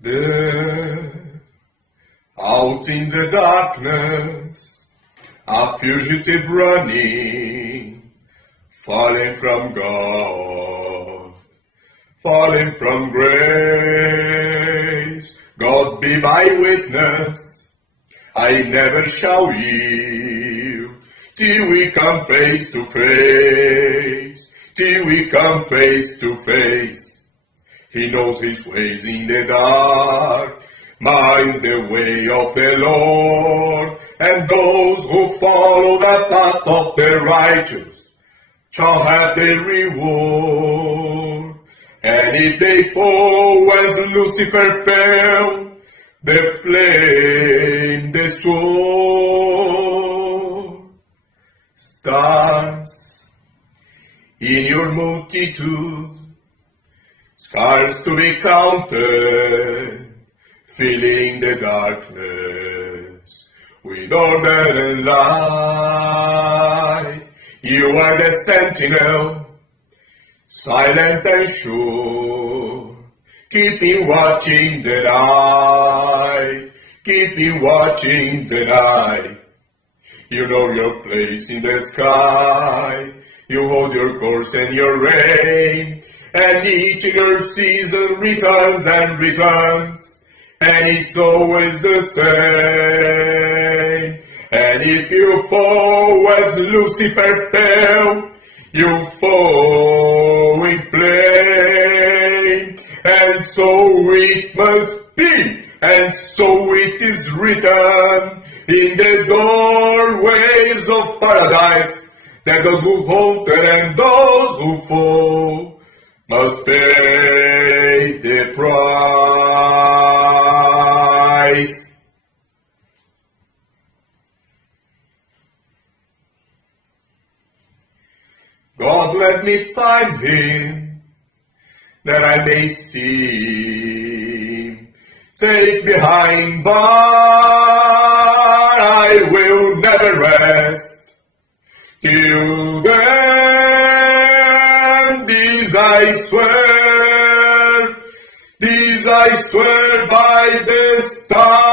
There, out in the darkness, a fugitive running, falling from God, falling from grace. God be my witness, I never shall yield, till we come face to face, till we come face to face. He knows his ways in the dark, mine's the way of the Lord, and those who follow the path of the righteous shall have their reward. And if they fall as Lucifer fell, the flame, the sword, stars in your multitude, scars to be counted, filling the darkness with order and light. You are the sentinel, silent and sure, keeping watching the night, keeping watching the night. You know your place in the sky, you hold your course and your reign, and each in your season returns and returns, and it's always the same. And if you fall as Lucifer fell, you fall in flame. And so it must be, and so it is written in the doorways of paradise, that those who falter and those who fall must pay the price. God, let me find him, that I may see him safe behind bars. I will never rest till then. These I swear by the stars.